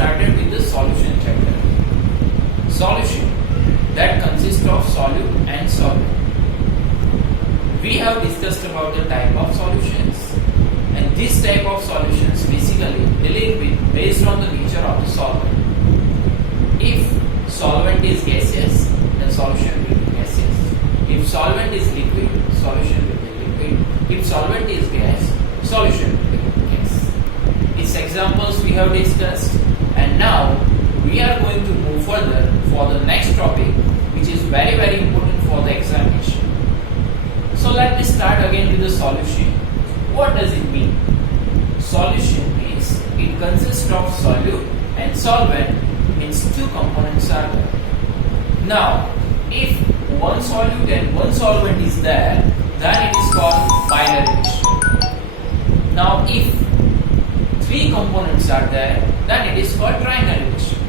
started with the solution chapter. Solution that consists of solute and solvent. We have discussed about the type of solutions, and this type of solutions basically dealing with based on the nature of the solvent. If solvent is gaseous, then solution will be gaseous. If solvent is liquid, solution will be liquid. If solvent is gas, solution will be gas. These examples we have discussed, and now we are going to move further for the next topic, which is very important for the examination. So let me start again with the solution. What does it mean? Solution means it consists of solute and solvent, means two components are there. Now, if one solute and one solvent is there, then it is called binary mixture. Now, if three components are there, then it is called trinary mixture.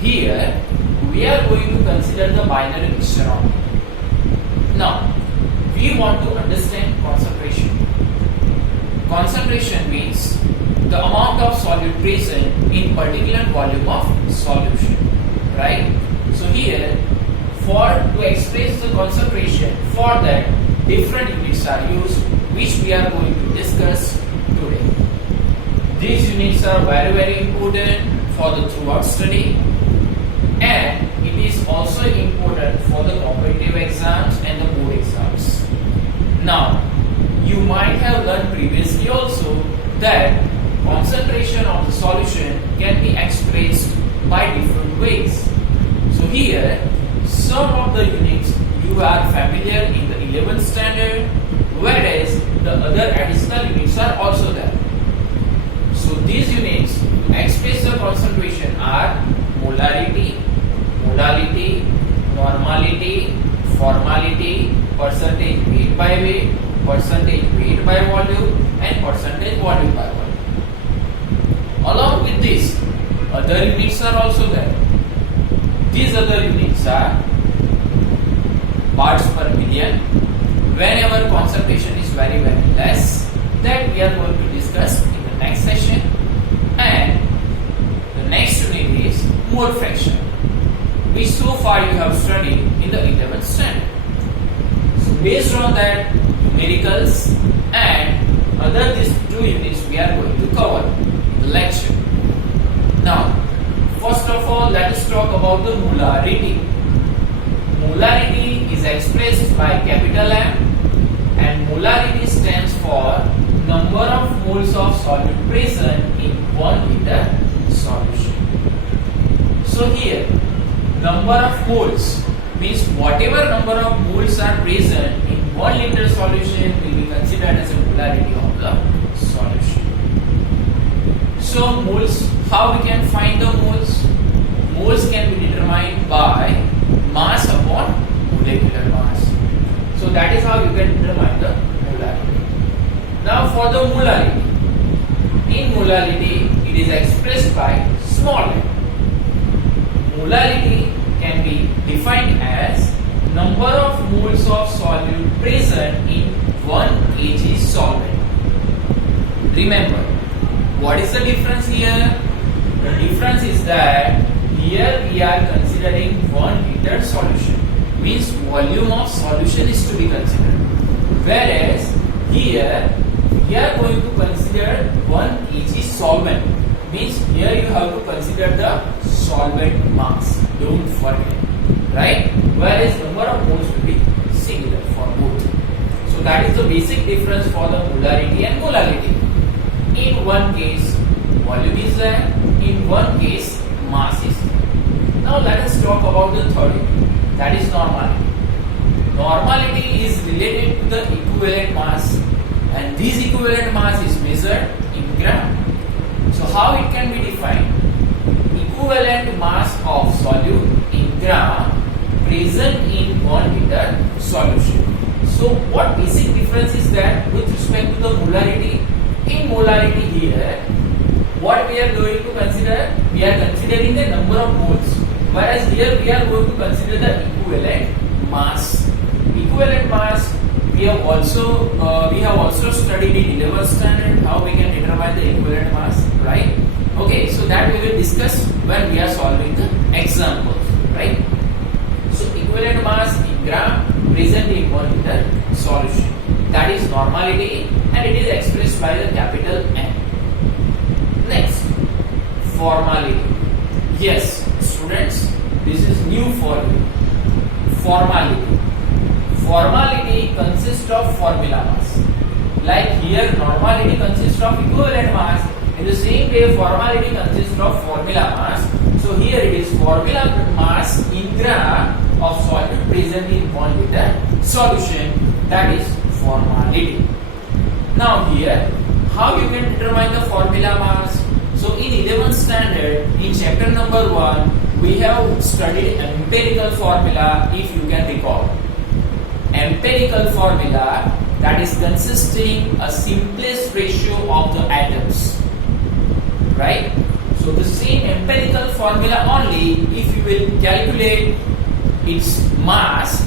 Here, we are going to consider the binary mixture only. Now, we want to understand concentration. Concentration means the amount of solute present in particular volume of solution, right? So here, to express the concentration, for that different units are used, which we are going to discuss today. These units are very important for the throughout study, and it is also important for the competitive exams and the board exams. Now, you might have learned previously also that concentration of the solution can be expressed by different ways. So here, some of the units you are familiar in the 11th standard, whereas the other additional units are also there. So these units to express the concentration are molarity, modality, normality, formality, percentage weight by weight, percentage weight by volume, and percentage volume by volume. Along with this, other units are also there. These other units are parts per million. Whenever concentration is very less, that we are going to discuss in the next session. And the next unit is mole fraction, which so far you have studied in the 11th standard. So based on that, numericals and other these two units we are going to cover in the lecture. Now, first of all, let us talk about the molarity. Molarity is expressed by capital M, and molarity stands for number of moles of solute present in 1 liter solution. So here, number of moles means whatever number of moles are present in 1 liter solution will be considered as a molarity of the solution. So moles, how we can find the moles? Moles can be determined by mass upon molecular mass. So that is how you can determine the molarity. Now for the molarity. In molarity, it is expressed by small m. Molarity can be defined as number of moles of solute present in 1 kg solvent. Remember, what is the difference here? The difference is that here we are considering 1 liter solution, means volume of solution is to be considered, whereas here we are going to consider 1 kg solvent, means here you have to consider the solvent mass, don't forget, right? Whereas number of moles will be similar for both. So that is the basic difference for the molarity and molality. In one case volume is there, in one case mass is there. Now let us talk about the third unit, that is normality. Normality is related to the equivalent mass, and this equivalent mass is measured in gram. So how it can be defined? Equivalent mass of solute in gram present in 1 liter solution. So what basic difference is there with respect to the molarity? In molarity here, what we are going to consider? We are considering the number of moles, whereas here we are going to consider the equivalent mass. Equivalent mass we have also studied in 11th standard how we can determine the equivalent mass, right? Okay, so that we will discuss when we are solving the examples, right? So equivalent mass in gram present in 1 liter solution. That is normality and it is expressed by the capital N. Next, formality. Yes, students, this is new for you. Formality. Formality consists of formula mass. Like here, normality consists of equivalent mass. In the same way, formality consists of formula mass. So here it is formula mass in gram of solid present in 1 liter solution. That is formality. Now here, how you can determine the formula mass? So in 11th standard, in chapter number 1, we have studied empirical formula, if you can recall. Empirical formula, that is consisting a simplest ratio of the atoms, right? So the same empirical formula only, if you will calculate its mass,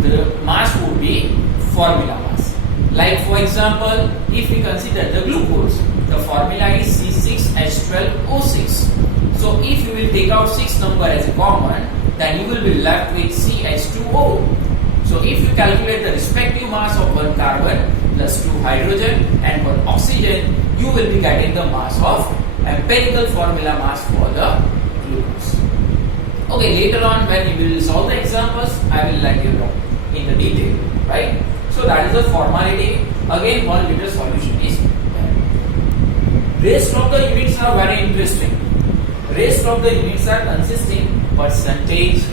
the mass would be formula mass. Like for example, if we consider the glucose, the formula is C6H12O6. So if you will take out 6 number as a common, then you will be left with CH2O. So if you calculate the respective mass of 1 carbon plus 2 hydrogen and 1 oxygen, you will be getting the mass of empirical formula mass for the glucose. Okay, later on when you will solve the examples, I will let you know in the detail, right? So that is the formality. Again, 1 liter solution is there. Rest of the units are very interesting. Rest of the units are consisting percentage.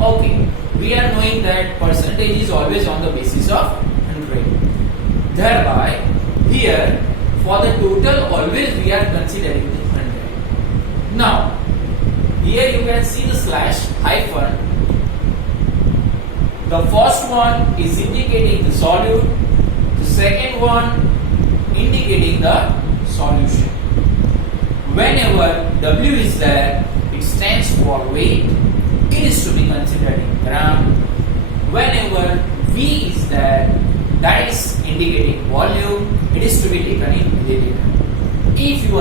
Okay, we are knowing that percentage is always on the basis of 100. Thereby, here for the total always we are considering 100. Now, here you can see the slash hyphen. The first one is indicating the solute, the second one indicating the solution. Whenever W is there, it stands for weight. It is to be considered in gram. Whenever V is there, that is indicating volume. It is to be taken in milliliter. If you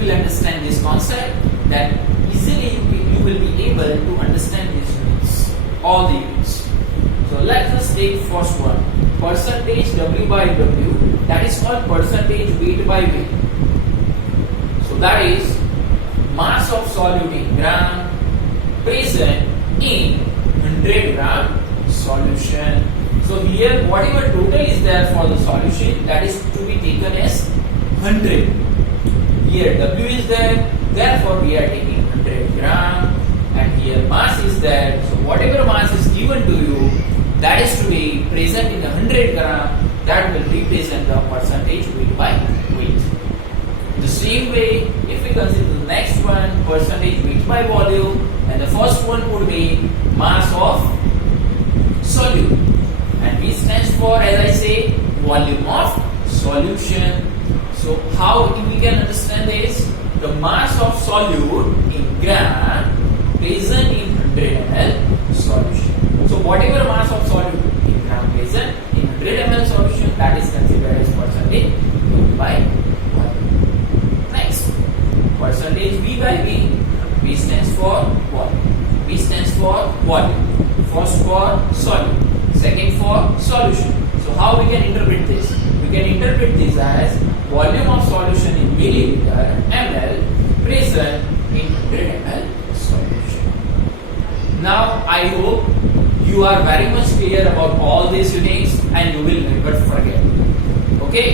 will understand this concept, then easily you will be able to understand these units, all the units. So let us take first one, percentage W by W. That is called percentage weight by weight. So that is mass of solute in gram present in 100 gram solution. So here whatever total is there for the solution, that is to be taken as 100. Here W is there, therefore we are taking 100 gram, and here mass is there. So whatever mass is given to you, that is to be present in the 100 gram, that will represent the percentage weight by weight. The same way, if we consider the next one, percentage weight by volume, and the first one would be mass of solute, and V stands for, as I say, volume of solution. So how we can understand this? The mass of solute in gram present in 100 ml solution. So whatever mass of solute in gram present in 100 ml solution, that is considered as percentage by volume. Next, percentage V by V. V stands for volume. V stands for volume. First for solute, second for solution. So how we can interpret this? We can interpret this as volume of solution in milliliter ml present in 100 ml solution. Now I hope you are very much clear about all these units and you will never forget. Okay.